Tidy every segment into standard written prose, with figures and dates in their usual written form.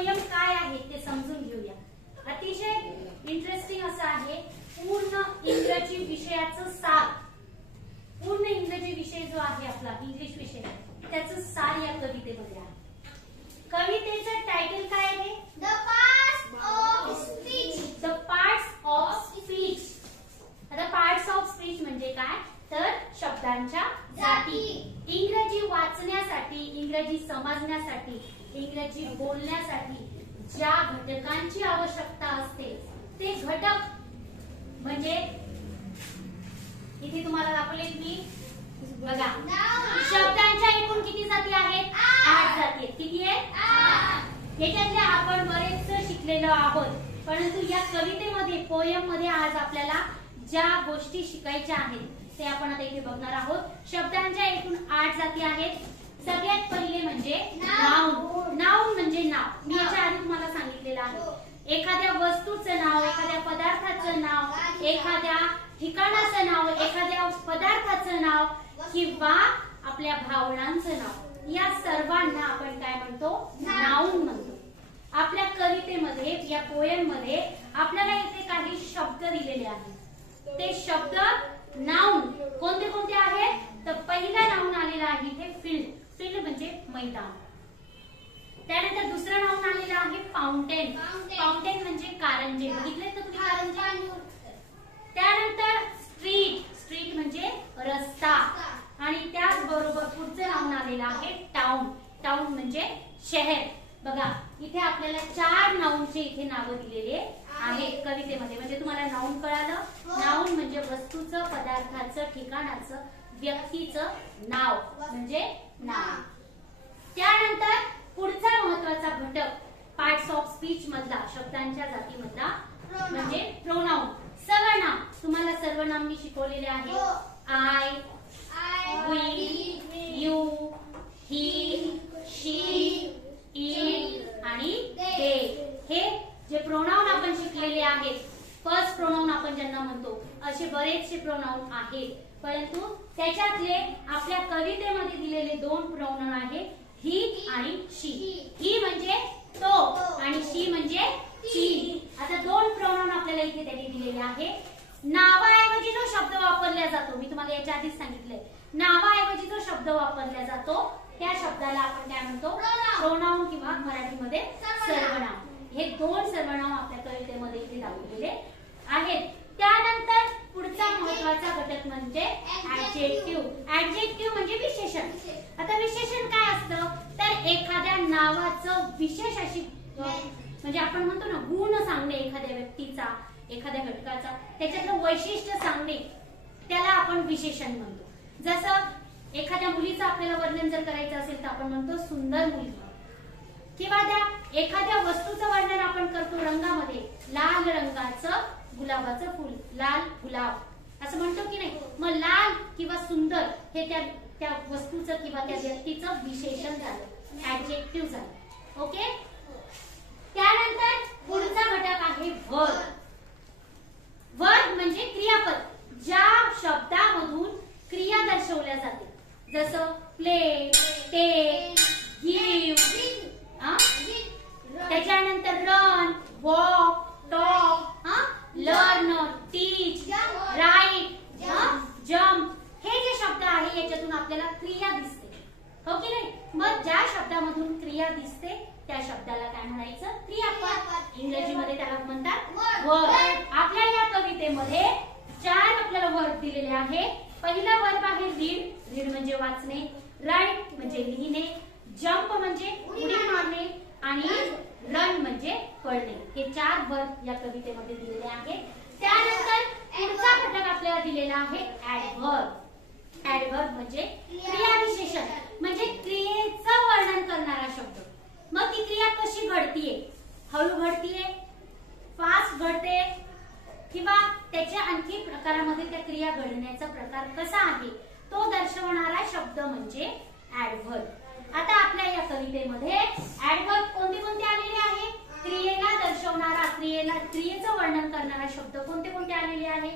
Poem काय आहे ते समजून घेऊया. अतिशय इंटरेस्टिंग असं आहे. पूर्ण इंग्रजी विषयाचं सार, पूर्ण इंग्रजी विषय जो आहे आपला इंग्लिश विषय, त्याचं सार या कवितेमध्ये आहे. कवितेचं टायटल काय आहे? The parts of speech. The parts of speech. आता पार्ट्स ऑफ स्पीच म्हणजे काय तर शब्दांच्या जाती. इंग्रजी वाचण्यासाठी, इंग्रजी समजण्यासाठी, इंग्रजी बोलण्यासाठी ज्या घटकांची आवश्यकता असते ते घटक म्हणजे इथे तुम्हाला दाखवले मी बघा. शब्दांच्या एकूण किती जाती आहेत? 8 जाती आहेत. किती आहेत? याच्यातल्या आपण बरेच शिकलेलो आहोत, परंतु या कवितेमध्ये पोयम मध्ये आज आपल्याला ज्या गोष्टी शिकायच्या आहेत ते आपण आता इथे बघणार आहोत. शब्दांच्या एकूण 8 जाती आहेत. सगळ्यात पहिले म्हणजे नाउन. नाउन म्हणजे नाव. मी याच्या आधी तुम्हाला सांगितलेलं आहे. एखाद्या वस्तूचं नाव, एखाद्या पदार्थाचं नाव, एखाद्या ठिकाणाचं नाव, एखाद्या पदार्थाचं नाव किंवा आपल्या भावनांचं नाव, या सर्वांना आपण काय म्हणतो? नाउन म्हणतो. आपल्या कवितेमध्ये, या पोयम मध्ये आपल्याला इथे काही शब्द दिलेले आहेत. ते शब्द नाउन कोणते कोणते आहेत? तर पहिला नाउन आलेला आहे इथे फील्ड. फील्ड म्हणजे मैदान. त्यानंतर दुसरं नाउन आलेलं आहे फाउंटेन. फाउंटेन म्हणजे कारंजे. बघितलेत का तुम्ही कारंजे? त्यानंतर स्ट्रीट. स्ट्रीट म्हणजे रस्ता. आणि त्याचबरोबर पुढचं नाउन आलेलं आहे टाउन. टाउन म्हणजे शहर. बघा इथे आपल्याला 4 नाउनचे इथे नावं दिलेले आहेत कवितेमध्ये. म्हणजे तुम्हाला नाउन कळालं? नाउन म्हणजे वस्तूचं, पदार्थाचं, ठिकाणाचं, व्यक्तीचं नाव म्हणजे नाव. त्यानंतर पुढचा महत्वाचा घटक पार्ट्स ऑफ स्पीच मधला, शब्दांच्या जातीमधला म्हणजे प्रोनाउन. सर्वनाम. तुम्हाला सर्वनाम मी शिकवलेले आहे. I, we, you, he, she, it आणि दे. हे जे प्रोनाउन आपण शिकलेले आहेत, फर्स्ट प्रोनाउन आपण ज्यांना म्हणतो, असे बरेचसे प्रोनाउन आहेत. परंतु त्याच्यातले आपल्या कवितेमध्ये दिलेले 2 प्रोनाउन आहेत, ही आणि शी. ही म्हणजे तो आणि शी म्हणजे ती. आता 2 प्रोनाउन आपल्याला इथे त्यांनी दिलेले आहे. नावाऐवजी जो शब्द वापरला जातो, मी तुम्हाला याच्या आधीच सांगितलंय, नावाऐवजी जो शब्द वापरला जातो त्या शब्दाला आपण काय म्हणतो? प्रोनाउन किंवा मराठीमध्ये सर्वनाम. हे 2 सर्वनाम आपल्या कवितेमध्ये इथे दाखवलेले आहेत. त्यानंतर पुढचा महत्वाचा घटक म्हणजे ऍडजेक्टिव्ह. ऍडजेक्टिव्ह म्हणजे विशेषण. आता विशेषण काय असतं तर एखाद्या नावाचं विशेष अशी म्हणजे आपण म्हणतो ना गुण सांगणे, एखाद्या व्यक्तीचा, एखाद्या घटकाचा, त्याच्यातलं वैशिष्ट्य सांगणे, त्याला आपण विशेषण म्हणतो. जसं एखाद्या मुलीचं आपल्याला वर्णन जर करायचं असेल तर आपण म्हणतो सुंदर मुलगी. किंवा त्या एखाद्या वस्तूचं वर्णन आपण करतो रंगामध्ये, लाल रंगाचं गुलाबाचं फुल, लाल गुलाब असं म्हणतो की नाही. मग लाल किंवा सुंदर हे त्या वस्तूचं किंवा त्या व्यक्तीचं विशेषण झालं, ऍडजेक्टिव्ह झालं. ओके. त्यानंतर पुढचा घटक आहे वर्ब. वर्ब म्हणजे क्रियापद, ज्या शब्दामधून क्रिया दर्शवल्या जाते. जसं प्ले, टेक, गिव्ह, त्याच्यानंतर रन, वॉक, टॉक, लर्न, टीच, राईट, जम्प. हे जे शब्द आहे याच्यातून आपल्याला क्रिया दिसते, हो की नाही. मग ज्या शब्दामधून क्रिया दिसते त्या शब्दाला काय म्हणायचं? क्रियापद. इंग्रजीमध्ये त्याला म्हणतात वर्ब. आपल्या या कवितेमध्ये 4 आपल्याला वर्ब दिलेले आहे. पहिला वर्ब आहे रीड. रीड म्हणजे वाचणे. राईट म्हणजे लिहिणे. जम्प म्हणजे उडी मारणे आणि रन म्हणजे पळणे. हे 4 वर्ब या कवितेमध्ये दिलेले आहेत. त्यानंतर पुढचा घटक आपल्याला दिलेला आहे ऍडव्हर्ब. ऍडव्हर्ब म्हणजे क्रियाविशेषण, म्हणजे क्रियेचं वर्णन करणारा शब्द. मग ती क्रिया कशी घडतीये? हळू घडतीये, फास्ट घडते, किंवा त्याच्या आणखी प्रकारामध्ये त्या क्रिया घडण्याचा प्रकार कसा आहे तो दर्शवणारा शब्द म्हणजे ऍडव्हर्ब. आता आपल्या या कवितेमध्ये ऍडव्हर्ब कोणते कोणते आलेले आहे? क्रियेला दर्शवणारा, क्रियेचं वर्णन करणारा शब्द कोणते कोणते आलेले आहे?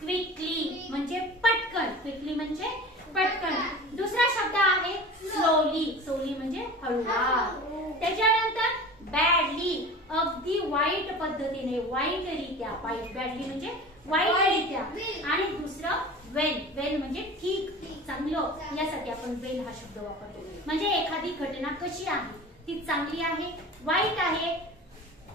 क्विकली म्हणजे पटकन. क्विकली म्हणजे पटकन. दुसरा शब्द आहे स्लोली. स्लोली म्हणजे हळूवार. त्याच्यानंतर बॅडली वाईटरित्या, वाईट बॅडली म्हणजे वाईटरित्या, आणि दुसरं वेल, वेल म्हणजे ठीक, चांगलं, यासाठी आपण वेल हा शब्द वापरतो. म्हणजे एखादी घटना कशी आहे, ती चांगली आहे, वाईट आहे,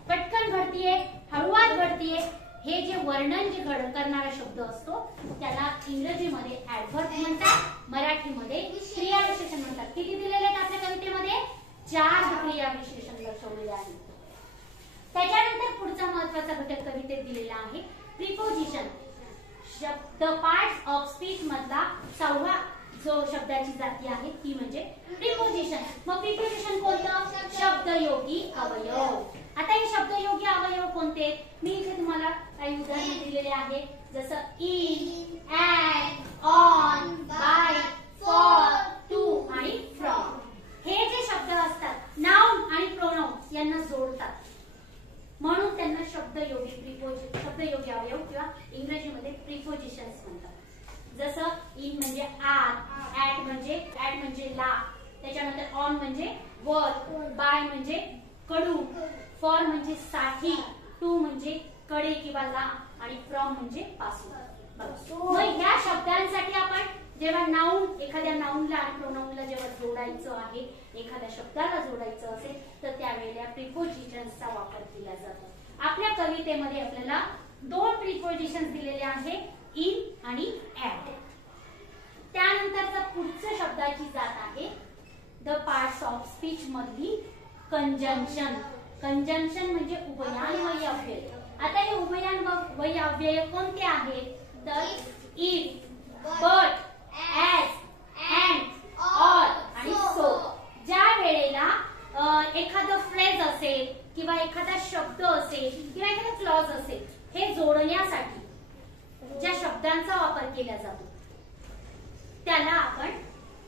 पटकन घडतीये, हळूवार घडतीये, हे जे वर्णन जे करणारा शब्द असतो त्याला इंग्रजीमध्ये ऍडव्हर्ब म्हणतात, मराठीमध्ये क्रियाविशेषण म्हणतात. किती दिलेले आहेत आपल्या कवितेमध्ये? 4 क्रियाविशेषण दर्शवलेले आहेत. त्याच्यानंतर पुढचा महत्त्वाचा घटक कवितेत दिलेला आहे प्रिपोजिशन. शब्द पार्ट्स ऑफ स्पीच मधला 6वा जो शब्दाची जाती आहे ती म्हणजे प्रिपोजिशन. मग प्रिपोजिशन कोणतं? शब्दयोगी अवयव. आता हे शब्दयोगी अवयव कोणते? मी इथे तुम्हाला काही उदाहरण दिलेले आहे, जसं in, at, on, by, for, to आणि फ्रॉम. हे जे शब्द असतात नाउन आणि प्रोनाउन यांना जोडतात, म्हणून त्यांना शब्दयोगी अवयव किंवा इंग्रजीमध्ये प्रिपोजिशन्स म्हणतात. जसं इन म्हणजे आत, ऍट म्हणजे ला, त्याच्यानंतर ऑन म्हणजे वर, बाय म्हणजे कडू, फॉर म्हणजे साठी, टू म्हणजे कडे किंवा ला, आणि फ्रॉम म्हणजे पासून. मग ह्या शब्दांसाठी आपण जेव्हा नाउन, एखाद्या नाउनला आणि प्रोनाउनला जेव्हा जोडायचं आहे, एखाद्या शब्दाला जोडायचं असेल तर त्यावेळेला प्रिपोजिशन्सचा वापर केला जातो. आपल्या कवितेमध्ये आपल्याला 2 प्रिपोजिशन्स दिलेले आहे, इन आणि ऍट. त्यानंतरचा पुढच्या शब्दाची जात आहे द पार्ट्स ऑफ स्पीच मधली कंजंक्शन. कंजंक्शन म्हणजे उभयान्वयी अव्यय. आता हे उभयान्वयी अव्यय कोणते आहेत? तर if, but, as, and, or आणि सो. ज्या वेळेला एखादं फ्रेज असेल किंवा एखादा शब्द असेल किंवा एखादा क्लॉज असेल, हे जोडण्यासाठी ज्या शब्दांचा वापर केला जातो त्याला आपण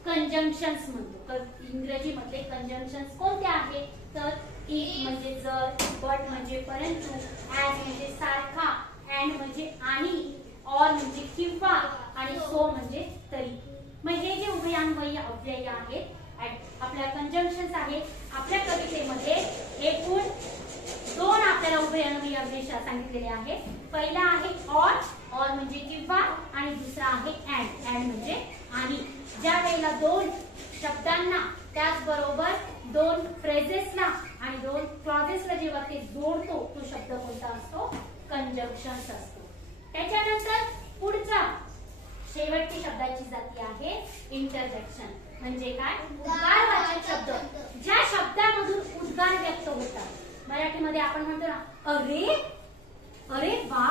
कंजंक्शन्स म्हणतो. इंग्रजीमधले कंजंक्शन्स कोणते आहेत? तर इफ म्हणजे जर, बट म्हणजे परंतु, ऍज म्हणजे सारखा, अँड म्हणजे आणि, ऑर म्हणजे किंवा, आणि सो म्हणजे तरी. मग हे जे उभयान्वयी अव्यय आहेत, आपल्या कंजंक्शन्स आहेत. आपल्या कवितेमध्ये एकूण 2 आपल्याला उभयान्वयी अव्यय सांगितलेले आहेत. पहिला आहे ऑर, ऑर म्हणजे किंवा, आणि दुसरा आहे अँड, अँड म्हणजे आणि. ज्या वेळेला 2 शब्दांना त्याचबरोबर 2 फ्रेजेसला आणि 2 क्लॉजेसला जेव्हा ते जोडतो तो शब्द कोणता असतो? कंजंक्शन्स असतो. त्याच्यानंतर पुढचा शेवटची शब्दाची जाती आहे इंटरजेक्शन. म्हणजे काय? उद्गारवाचक शब्द. ज्या शब्दामधून उद्गार व्यक्त होतात. मराठीमध्ये आपण म्हणतो ना, अरे, अरे वा,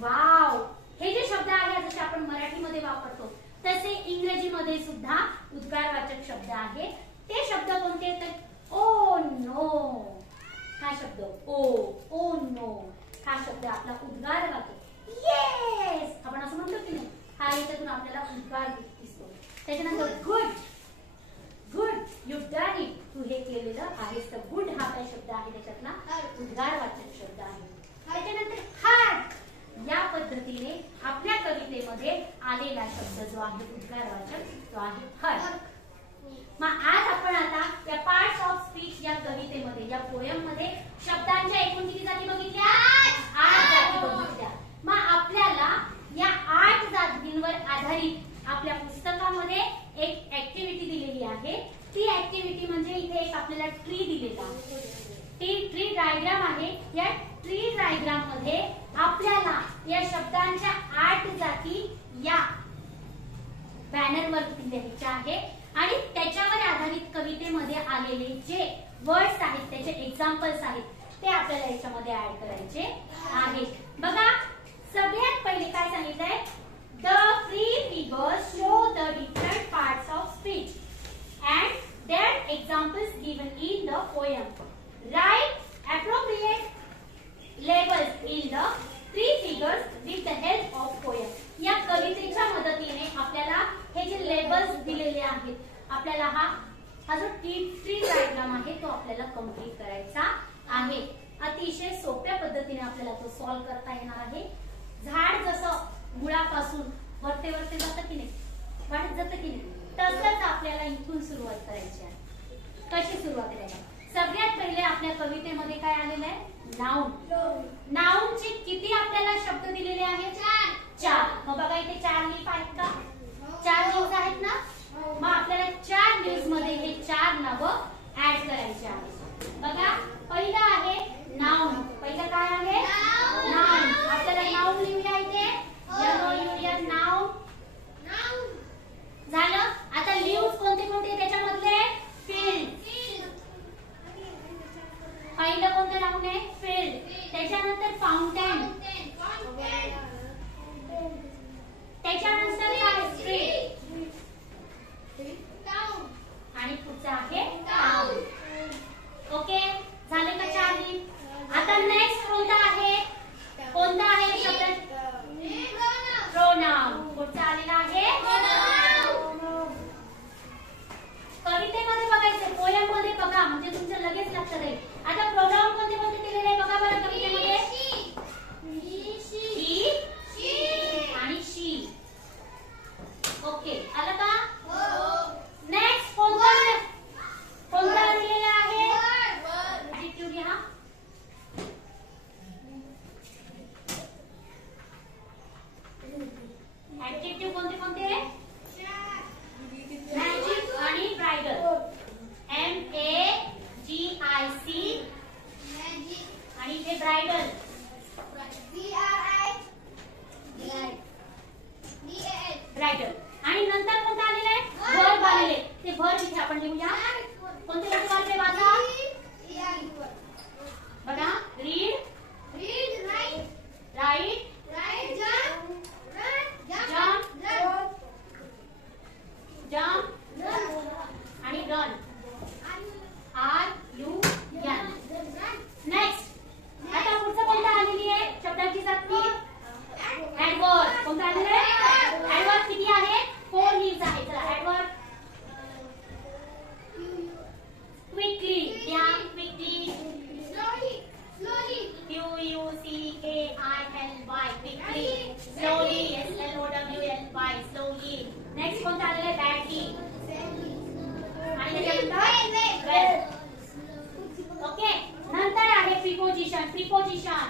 वाव. हे जे शब्द आहेत जसे आपण मराठीमध्ये वापरतो तसे इंग्रजीमध्ये सुद्धा उद्गारवाचक शब्द आहे. ते शब्द कोणते? तर ओ नो हा शब्द, ओ नो हा शब्द आपला उद्गारवाचक. येस आपण असं म्हणतो की नाही, हा याच्यातून आपल्याला उद्गार दिसतो. त्याच्यानंतर good, good you done it, तू हे केलेलं आहेस. तर गुड हा काय शब्द आहे त्याच्यातला उद्गारवाचक शब्द आहे. त्याच्यानंतर हार्ट. या पद्धतीने आपल्या कवितेमध्ये आलेला शब्द जो आहे उद्गारवाचक तो आहे हार्ट. मग आज आपण आता या पार्ट्स ऑफ स्पीच या कवितेमध्ये, या पोयम मध्ये शब्दांच्या एकूण किती जाती बघितल्या? 8 जाती बघितल्या. मग आपल्याला या 8 जातींवर आधारित आपल्या पुस्तकामध्ये एक ऍक्टिव्हिटी दिलेली आहे. ती ऍक्टिव्हिटी म्हणजे इथे एक आपल्याला ट्री दिलेला आहे. ट्री डायग्राम आहे. या ट्री डायग्राम मध्ये आपल्याला या शब्दांच्या 8 जाती या बॅनरवर लिहायच्या आहेत आणि त्याच्यावर आधारित कवितेमध्ये आलेले जे वर्ड्स आहेत, त्याचे एक्झाम्पल्स आहेत, ते आपल्याला याच्यामध्ये ऍड करायचे आहेत. बघा, सगळ्यात पहिले काय सांगितलंय? The free figures show the different parts of speech and their examples given in the poem. Write appropriate labels in the three figures with the help of poem. या कवितेच्या मदतीने आपल्याला हे जे लेबल्स दिलेले आहेत, आपल्याला हा जो ट्री डायग्राम आहे तो आपल्याला कंप्लीट करायचा आहे. अतिशय सोप्या पद्धतीने आपल्याला तो सॉल्व्ह करता येणार आहे. झाड जसं मुळापासून वरते वरते जातं की नाही, वाढत जातं की नाही, तसंच आपल्याला इथून सुरुवात करायची आहे. कशी सुरुवात करायची? सगळ्यात पहिले आपल्या कवितेमध्ये काय आलेलं आहे? नाउन. नाउनचे किती आपल्याला शब्द दिलेले आहेत? 4. मग बघा इथे 4 लीफ आहेत का? 4 लीव्स आहेत ना? मग आपल्याला 4 लीव्स मध्ये हे 4 नावं ऍड करायचे आहेत. बघा पहिलं आहे नाउन. पहिलं काय आहे? नाउन. आपल्याला नाउन लिहूया इथे. नाउन झालं. आता लीव्स कोणते कोणते त्याच्यामधले? फील्ड. पहिलं कोणतं नाउन आहे? फील्ड. त्याच्यानंतर फाउंटेन. त्याच्यानंतर काय? स्ट्रीट. आणि पुढचं आहे टाउन. ओके झाले का 4 लीफ? आता नेक्स्ट कोणता आहे? कोणता आहे शब्द? प्रोनाउन. पुढचा आलेला आहे कवितेमध्ये बघायचं, पोयम मध्ये बघा म्हणजे तुमच्या लगेच लक्षात राहील. आता प्रोनाउन कोणते कोणते दिलेले आहे बघा बरं कवितेमध्ये. ही आणि शी. ओके आलं का? नेक्स्ट कोणता दिलेला आहे? ऍडजेक्टिव्ह लिहा. ऍडजेक्टिव्ह कोणते कोणते? मॅजिक आणि ब्राइडल. MAGIC आणि हे ब्राइडल. ब्राइडल. आणि नंतर कोणता आलेला आहे? वर्ब आलेले. ते वर्ब इथे आपण लिहूया. कोणते कोणते वाक्य वाचा बघा. रीड, राईट, जम्प आणि रन. RUN. नेक्स्ट आता पुढचं कोणतं आलेली आहे शब्दाची जाती? ऍडवर्ब. कोणतं आलेलं आहे? ऍडवर्ब किती आहे? 4 लीव्स आहेत. चला ऍडवर्ब. क्विकली द्या. Quickly. QUCKILY. Quickly. Slowly. SLOWLY. Slowly. Next कोणतं आलेलं आहे? बॅडली. आणि त्याच्यानंतर ओके. नंतर आहे प्रिपोजिशन. प्रिपोजिशन.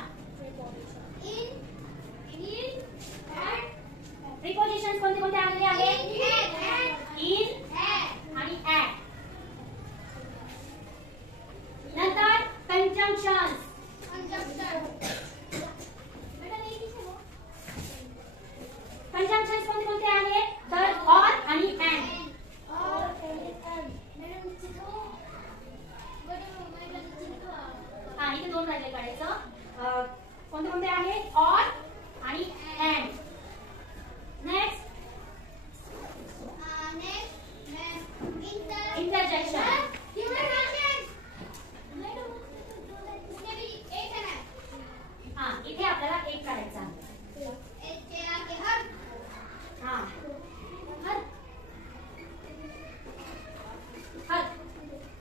प्रिपोजिशन कोणते कोणते आलेले आहेत? इन आणि ऍट. नंतर कंजंक्शन्स. कंजंक्शन्स कोणते कोणते आहेत? तर और आणि अँड. हा इथे 2 राहिले काढायचं. कोणते कोणते आहेत? और आणि अँड. Next interjection. हा इथे आपल्याला एक काढायचा. हा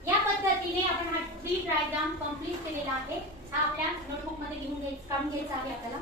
या पद्धतीने आपण हा ट्री डायग्राम कंप्लीट केलेला आहे. हा आपल्या नोटबुक मध्ये काढून घ्यायचा आहे आपल्याला.